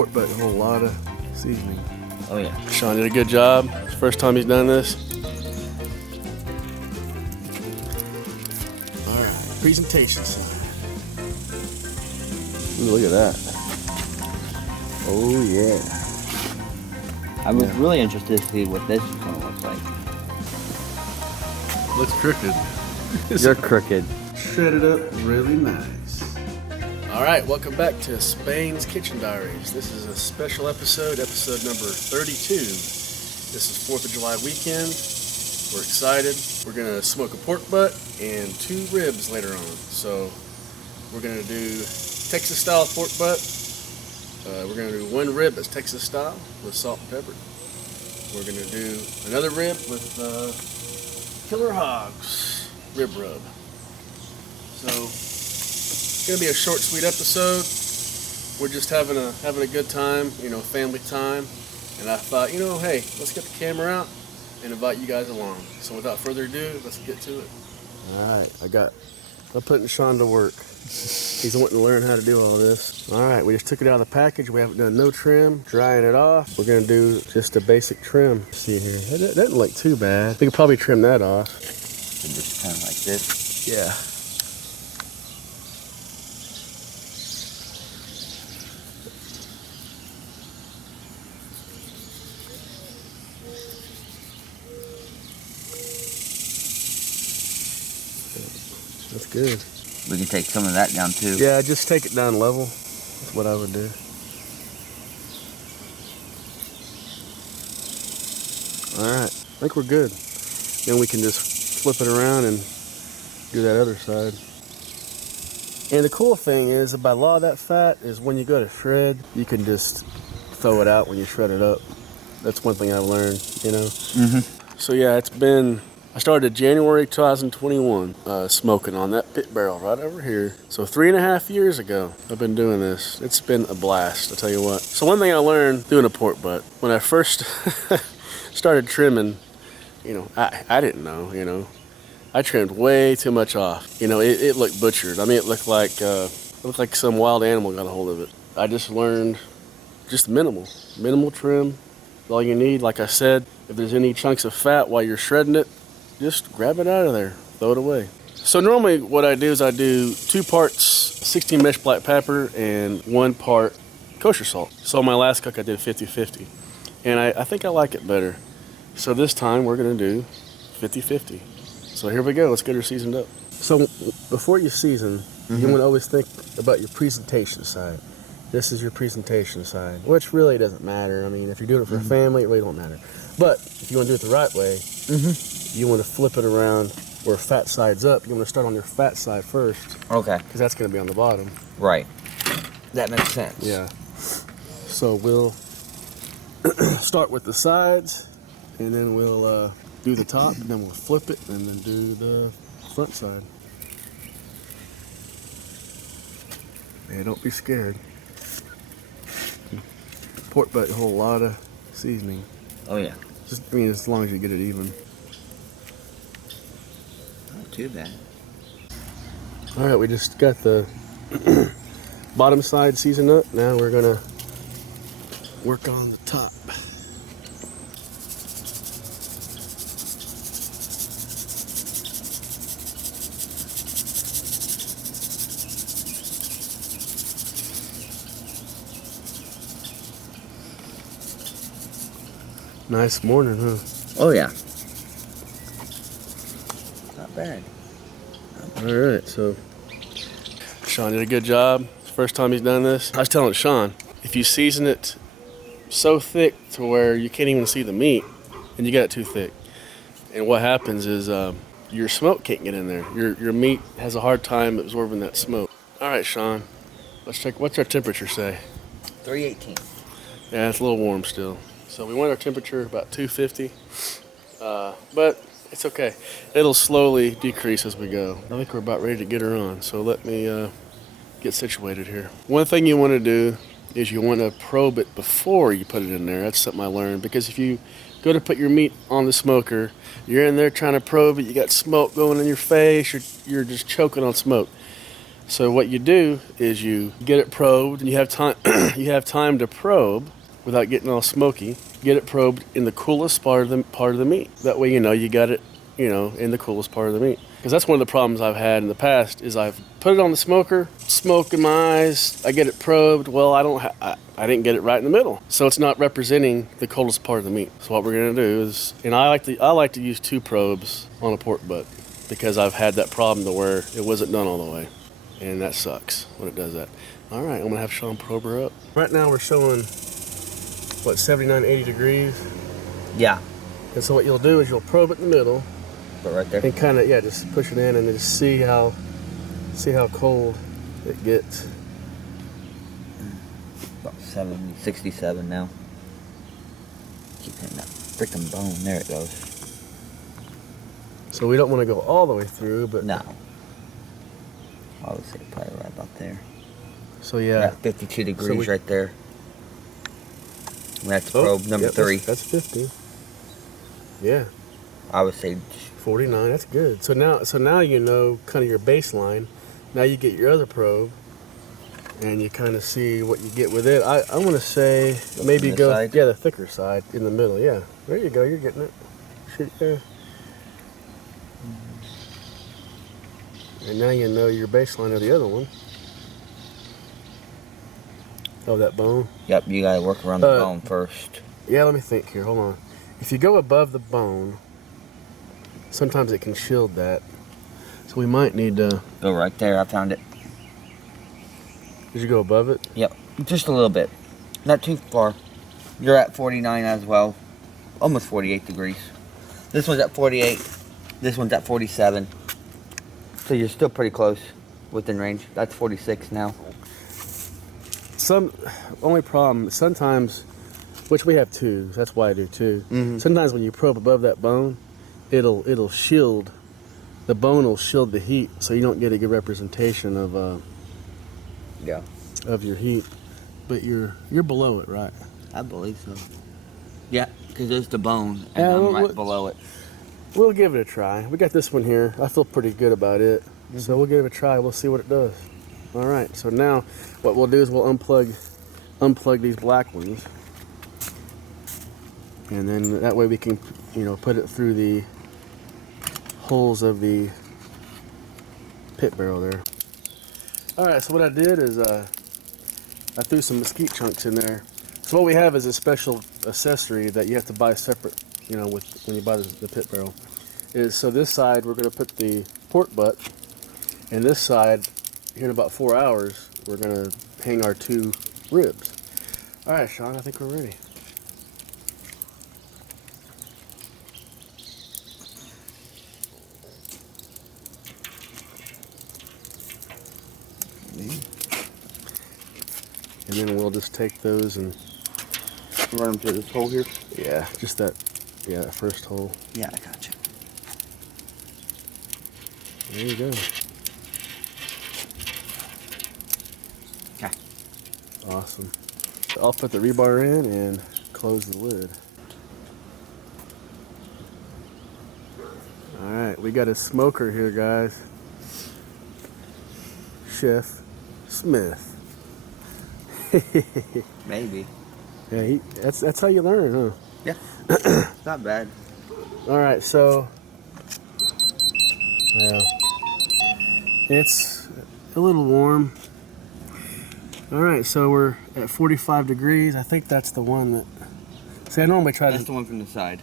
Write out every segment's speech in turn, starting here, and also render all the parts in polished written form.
pork butt, a whole lot of seasoning. Oh yeah. Shawn did a good job. It's the first time he's done this. All right, presentation side. Ooh, look at that. Oh yeah. I was really interested to see what this is gonna look like. Looks crooked. You're crooked. Shredded up really nice. All right, welcome back to Spain's Kitchen Diaries. This is a special episode number 32. This is 4th of July weekend. We're excited. We're gonna smoke a pork butt and 2 ribs later on. So we're gonna do Texas style pork butt. We're gonna do 1 rib that's Texas style with salt and pepper. We're gonna do another rib with Killer Hogs rib rub. So it's gonna be a short, sweet episode. We're just having a good time, family time. And I thought, hey, let's get the camera out and invite you guys along. So without further ado, let's get to it. All right, I'm putting Shawn to work. He's wanting to learn how to do all this. All right, we just took it out of the package. We haven't done no trim, drying it off. We're gonna do just a basic trim. Let's see here, that doesn't look too bad. We could probably trim that off. And just kind of like this. Yeah. That's good. We can take some of that down too. Yeah, just take it down level. That's what I would do. All right, I think we're good. Then we can just flip it around and do that other side. And the cool thing is, about a lot of that fat is when you go to shred, you can just throw it out when you shred it up. That's one thing I've learned, Mm-hmm. So yeah, I started January 2021 smoking on that pit barrel right over here. So 3.5 years ago, I've been doing this. It's been a blast, I'll tell you what. So one thing I learned doing a pork butt, when I first started trimming, I didn't know, I trimmed way too much off. It looked butchered. I mean, it looked like some wild animal got a hold of it. I just learned just minimal trim. All you need. Like I said, if there's any chunks of fat while you're shredding it, just grab it out of there, throw it away. So normally what I do is I do 2 parts 16 mesh black pepper and 1 part kosher salt. So on my last cook I did 50-50. And I think I like it better. So this time we're gonna do 50-50. So here we go, let's get her seasoned up. So before you season, you wanna always think about your presentation side. This is your presentation side, which really doesn't matter. I mean, if you're doing it for a family, it really don't matter. But if you wanna do it the right way, you want to flip it around where fat side's up. You want to start on your fat side first. Okay. Because that's going to be on the bottom. Right. That makes sense. Yeah. So we'll start with the sides, and then we'll do the top, and then we'll flip it, and then do the front side. Yeah, don't be scared. Pork butt, a whole lot of seasoning. Oh yeah. As long as you get it even. Not too bad. All right, we just got the bottom side seasoned up. Now we're gonna work on the top. Nice morning, huh? Oh yeah. Not bad. All right, so Shawn did a good job. First time he's done this. I was telling Shawn, if you season it so thick to where you can't even see the meat, and you got it too thick, and what happens is your smoke can't get in there. Your meat has a hard time absorbing that smoke. All right, Shawn, let's check. What's our temperature say? 318. Yeah, it's a little warm still. So we want our temperature about 250, but it's okay. It'll slowly decrease as we go. I think we're about ready to get her on, so let me get situated here. One thing you want to do is you want to probe it before you put it in there. That's something I learned, because if you go to put your meat on the smoker, you're in there trying to probe it, you got smoke going in your face, you're just choking on smoke. So what you do is you get it probed, and you have time. You have time to probe without getting all smoky. Get it probed in the coolest part of the meat. That way, you got it, in the coolest part of the meat. Because that's one of the problems I've had in the past is I've put it on the smoker, smoke in my eyes. I get it probed. Well, I didn't get it right in the middle, so it's not representing the coldest part of the meat. So what we're gonna do is, and I like to use 2 probes on a pork butt because I've had that problem to where it wasn't done all the way. And that sucks when it does that. All right, I'm gonna have Shawn probe her up. Right now we're showing, 79, 80 degrees. Yeah. And so what you'll do is you'll probe it in the middle. But right there. And kind of, just push it in and then just see how cold it gets. About 70, 67 now. Keep hitting that freaking bone. There it goes. So we don't want to go all the way through, but... No. I would say probably right about there. So yeah. We're at 52 degrees right there. We have to probe number 3. That's 50. Yeah. I would say 49. That's good. So now you know kind of your baseline. Now you get your other probe, and you kind of see what you get with it. I want to say maybe go side? the thicker side in the middle. Yeah. There you go. You're getting it. Shoot there. And now you know your baseline of the other one. Oh, that bone? Yep, you gotta work around the bone first. Yeah, let me think here. Hold on. If you go above the bone, sometimes it can shield that. So we might need to... Go right there, I found it. Did you go above it? Yep, just a little bit. Not too far. You're at 49 as well. Almost 48 degrees. This one's at 48. This one's at 47. So you're still pretty close within range. That's 46 now. Only problem, sometimes, which we have 2, that's why I do 2. Mm-hmm. Sometimes when you probe above that bone, it'll shield, the bone will shield the heat, so you don't get a good representation of your heat. But you're below it, right? I believe so. Yeah, because there's the bone, and I'm right below it. We'll give it a try. We got this one here. I feel pretty good about it. Mm-hmm. So we'll give it a try. We'll see what it does. All right. So now what we'll do is we'll unplug these black ones. And then that way we can, put it through the holes of the pit barrel there. All right. So what I did is I threw some mesquite chunks in there. So what we have is a special accessory that you have to buy separate, when you buy the pit barrel. So this side we're going to put the pork butt, and this side, here in about 4 hours, we're going to hang our 2 ribs. All right, Shawn, I think we're ready. And then we'll just take those and Run them through this hole here. yeah, just that first hole. Yeah, I got you. There you go. Okay. Awesome. So I'll put the rebar in and close the lid. All right, we got a smoker here, guys. Chef Smith. Maybe. Yeah, that's how you learn, huh? Yeah. Not bad. All right, so it's a little warm. All right, so we're at 45 degrees. I think that's the one that. See, I normally try That's the one from the side,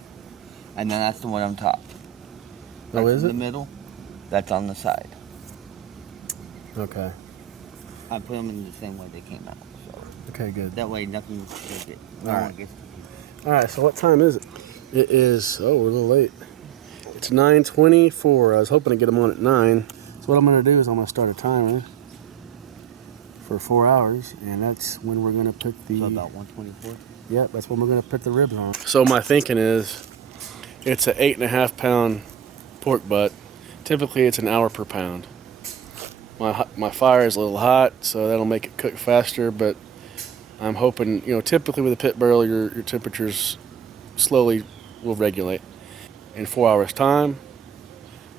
and then that's the one on top. Oh, That's is in it? the middle. That's on the side. Okay. I put them in the same way they came out. So Okay, good. that way nothing will get. No All one right. gets. All right, so what time is it? It is, we're a little late. It's 9:24. I was hoping to get them on at 9. So what I'm going to do is I'm going to start a timer for 4 hours, and that's when we're going to put the... So about 124. Yep, that's when we're going to put the ribs on. So my thinking is it's an 8.5 pound pork butt. Typically it's an hour per pound. My fire is a little hot, so that'll make it cook faster, but I'm hoping, typically with a pit barrel, your temperatures slowly will regulate. In 4 hours time,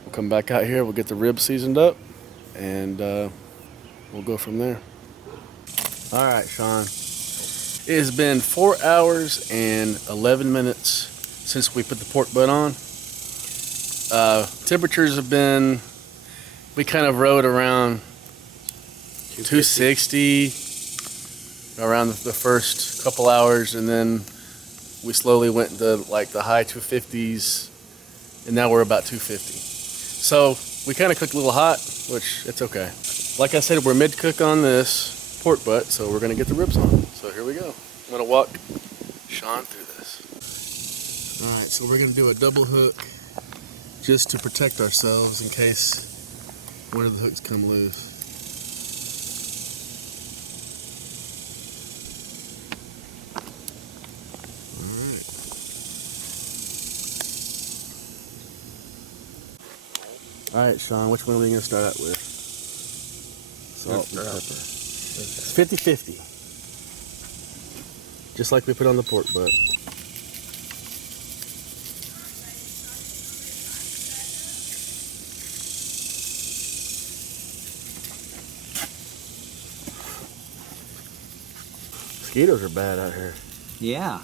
we'll come back out here, we'll get the ribs seasoned up, and we'll go from there. All right, Shawn. It has been 4 hours and 11 minutes since we put the pork butt on. Temperatures have been, we kind of rode around 260 around the first couple hours, and then we slowly went into like the high 250s, and now we're about 250. So we kind of cooked a little hot, which it's okay. Like I said, we're mid-cook on this pork butt, so we're gonna get the ribs on. So here we go. I'm gonna walk Shawn through this. All right, so we're gonna do a double hook just to protect ourselves in case one of the hooks come loose. All right, Shawn, which one are we gonna start out with? Salt and pepper. It's 50-50. Just like we put on the pork butt. Mosquitoes are bad out here. Yeah.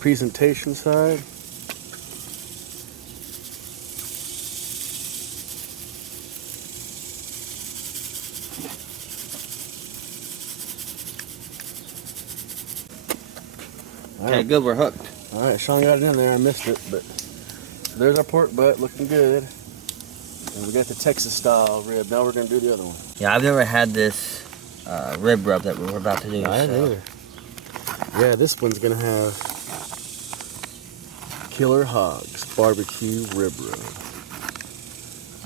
Presentation side. Okay, good, we're hooked. All right, Shawn got it in there. I missed it, but there's our pork butt looking good. And we got the Texas style rib. Now we're gonna do the other one. Yeah, I've never had this rib rub that we're about to do. I haven't either. Yeah, this one's gonna have Killer Hogs barbecue rib rub.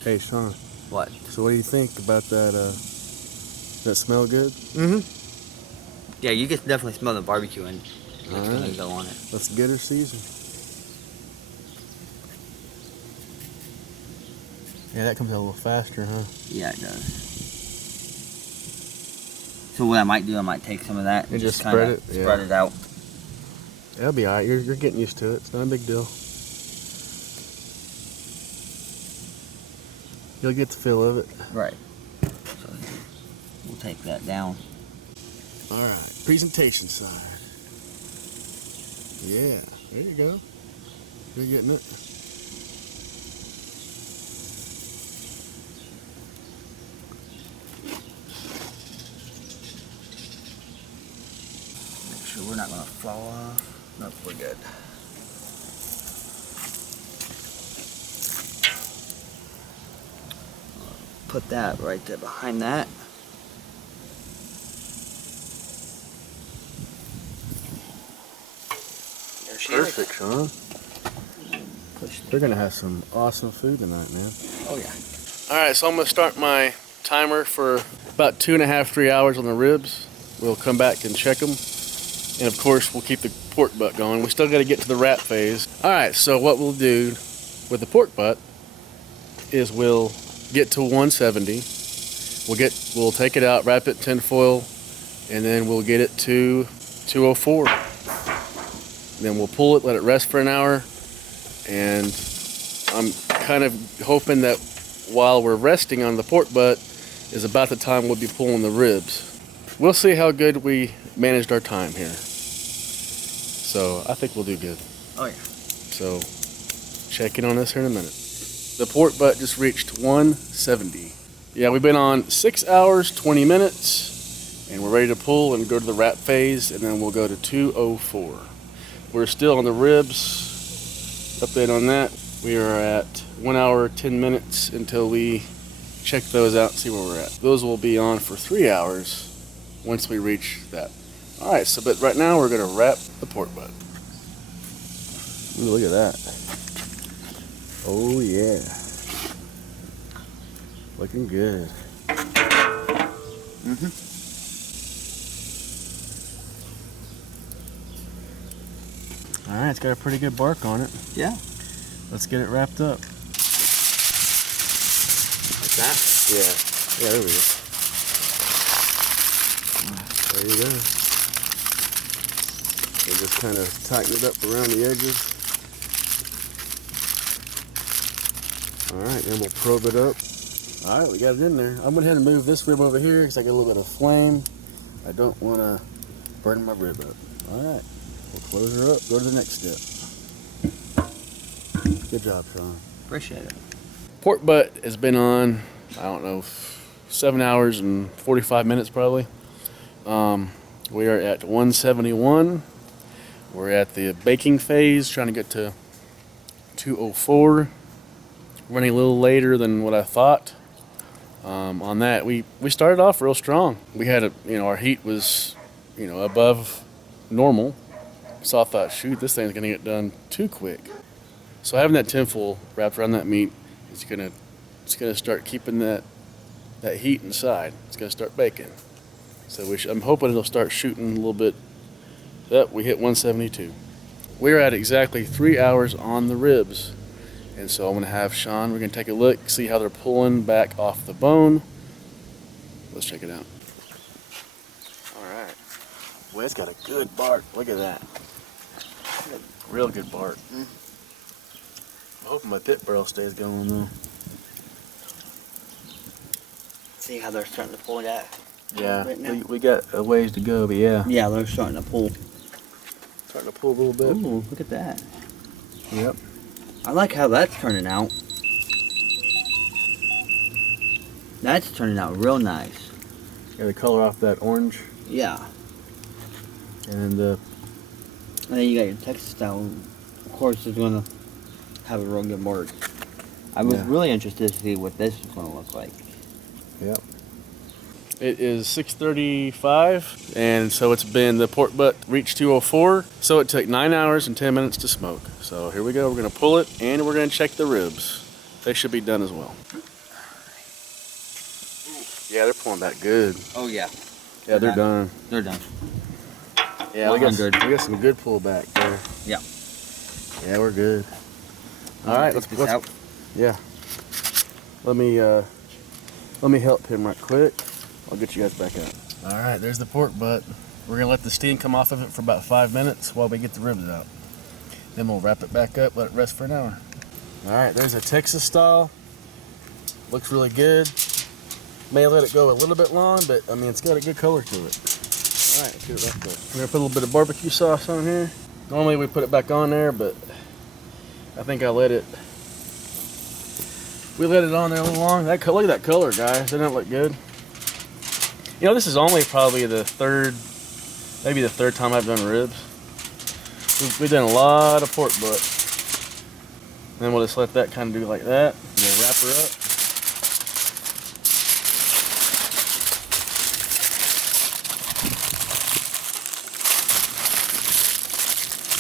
Hey, Shawn. What? So what do you think about that? That smell good? Mm-hmm. Yeah, you can definitely smell the barbecue and it's All gonna right. go on it. Let's get her seasoned. Yeah, that comes out a little faster, huh? Yeah, it does. So what I might do, I might take some of that And just kinda spread it? Spread Yeah. it out. That'll be all right. You're getting used to it. It's not a big deal. You'll get the feel of it. Right. So we'll take that down. All right, presentation side. Yeah, there you go. You're getting it. Make sure we're not gonna fall off. Nope, we're good. Put that right there behind that. There she Perfect, is. Shawn. They're gonna have some awesome food tonight, man. Oh yeah. All right, so I'm gonna start my timer for about 2.5, 3 hours on the ribs. We'll come back and check them. And of course, we'll keep the pork butt going. We still gotta get to the wrap phase. All right, so what we'll do with the pork butt is we'll get to 170. We'll take it out, wrap it in tin foil, and then we'll get it to 204. Then we'll pull it, let it rest for an hour, and I'm kind of hoping that while we're resting on the pork butt is about the time we'll be pulling the ribs. We'll see how good we managed our time here. So I think we'll do good. Oh yeah. So check in on this here in a minute. The pork butt just reached 170. Yeah, we've been on 6 hours, 20 minutes, and we're ready to pull and go to the wrap phase, and then we'll go to 204. We're still on the ribs. Update on that. We are at 1 hour, 10 minutes until we check those out and see where we're at. Those will be on for 3 hours once we reach that. All right, so but right now we're gonna wrap the pork butt. Ooh, look at that. Oh yeah. Looking good. Mm-hmm. All right, it's got a pretty good bark on it. Yeah. Let's get it wrapped up. Like that? Yeah. Yeah, there we go. There you go. And just kind of tighten it up around the edges. All right, then we'll probe it up All right, we got it in there. I'm going to go ahead and move this rib over here because I got a little bit of flame. I don't want to burn my rib up. All right, we'll close her up, go to the next step. Good job, Shawn. Appreciate it. Pork butt has been on, I don't know, 7 hours and 45 minutes probably. We are at 171. We're at the baking phase, trying to get to 204. Running a little later than what I thought. On that, we started off real strong. We had our heat was, above normal. So I thought, shoot, this thing's gonna get done too quick. So having that tinfoil wrapped around that meat is gonna start keeping that heat inside. It's gonna start baking. So I'm hoping it'll start shooting a little bit. Yep, we hit 172. We're at exactly 3 hours on the ribs. And so I'm gonna have Shawn, we're gonna take a look, see how they're pulling back off the bone. Let's check it out. All right. Well, it's got a good bark. Look at that. Real good bark. I'm hoping my pit barrel stays going though. See how they're starting to pull that? Yeah, we got a ways to go, but yeah. Yeah, they're starting to pull. Starting to pull a little bit. Ooh, look at that. Yep. I like how that's turning out. That's turning out real nice. Got the color off that orange. Yeah. And And then you got your Texas style. Of course, it's gonna have a real good bark. I was really interested to see what this is gonna look like. yep. It is 6:35, and so it's been, the pork butt reached 204, so it took 9 hours and 10 minutes to smoke. So here we go, we're gonna pull it, and we're gonna check the ribs. They should be done as well. Yeah, they're pulling back good. Oh yeah. Yeah, they're done. They're done. Yeah, we got some good pullback there. Yeah. Yeah, we're good. All right, let's out. Yeah. Let me help him right quick. I'll get you guys back out. All right, there's the pork butt. We're gonna let the steam come off of it for about 5 minutes while we get the ribs out. Then we'll wrap it back up, let it rest for an hour. All right, there's a Texas style. Looks really good. May let it go a little bit long, but I mean, it's got a good color to it. All right, let's get it wrapped up. We're gonna put a little bit of barbecue sauce on here. Normally we put it back on there, but I think we let it on there a little long. Look at that color, guys. Doesn't that look good? This is only probably maybe the third time I've done ribs. We've done a lot of pork butt. Then we'll just let that kind of do like that. We'll wrap her up.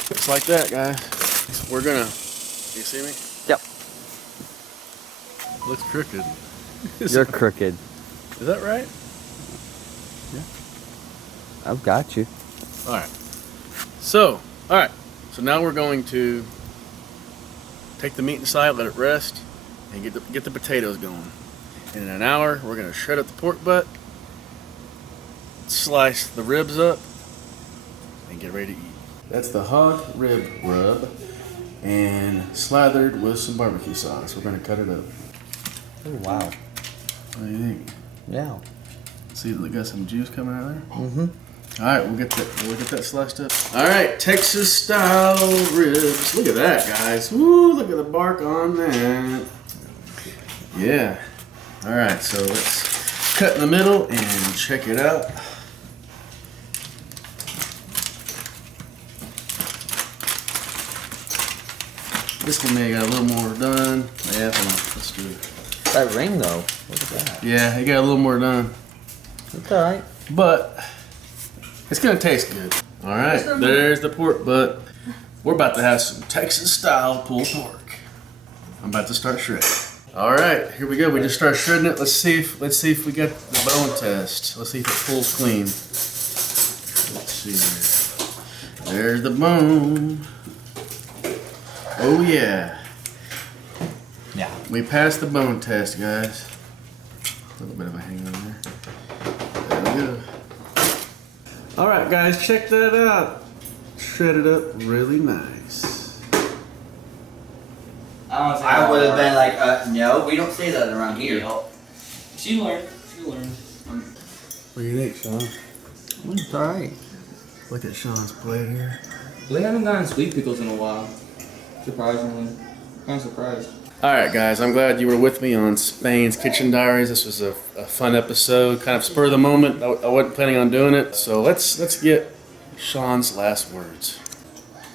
Just like that, guys. We're gonna, you see me? Yep. Looks crooked. You're crooked. Is that right? I've got you. All right. So now we're going to take the meat inside, let it rest, and get the potatoes going. And in an hour, we're gonna shred up the pork butt, slice the ribs up, and get ready to eat. That's the hog rib rub, and slathered with some barbecue sauce. We're gonna cut it up. Oh wow. What do you think? Yeah. See, we got some juice coming out of there. Mm-hmm. All right, we'll get that sliced up. All right, Texas style ribs. Look at that, guys. Woo, look at the bark on that. Yeah. All right, so let's cut in the middle and check it out. This one may got a little more done. Yeah, hold on, let's do it. That ring though, look at that. Yeah, it got a little more done. It's alright. But it's gonna taste good. All right, there's the pork butt. We're about to have some Texas style pulled pork. I'm about to start shredding. All right, here we go. We just started shredding it. Let's see if we get the bone test. Let's see if it pulls clean. Let's see. There's the bone. Oh yeah. Yeah. We passed the bone test, guys. A little bit of a hang on there. There we go. All right, guys, check that out. Shredded up really nice. I would have been like, no, we don't say that around here. She learned. What do you think, Shawn? It's alright. Look at Shawn's plate here. They haven't gotten sweet pickles in a while. Surprisingly. Kind of surprised. All right, guys, I'm glad you were with me on Spain's Kitchen Diaries. This was a fun episode, kind of spur of the moment. I wasn't planning on doing it, so let's get Shawn's last words.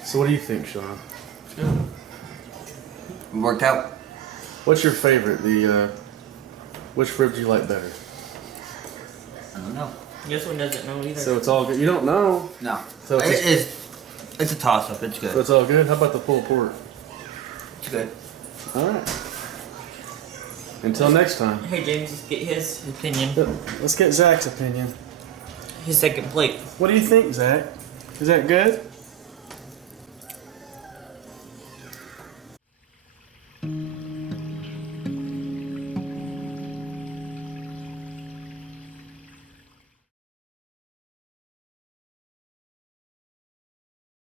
So what do you think, Shawn? It worked out. What's your favorite? Which rib do you like better? I don't know. This one doesn't know either. So it's all good. You don't know. No. So It's a toss-up. It's good. So it's all good. How about the pulled pork? It's good. All right. Until next time. Hey James, let's get his opinion. Let's get Zach's opinion. His second plate. What do you think, Zach? Is that good?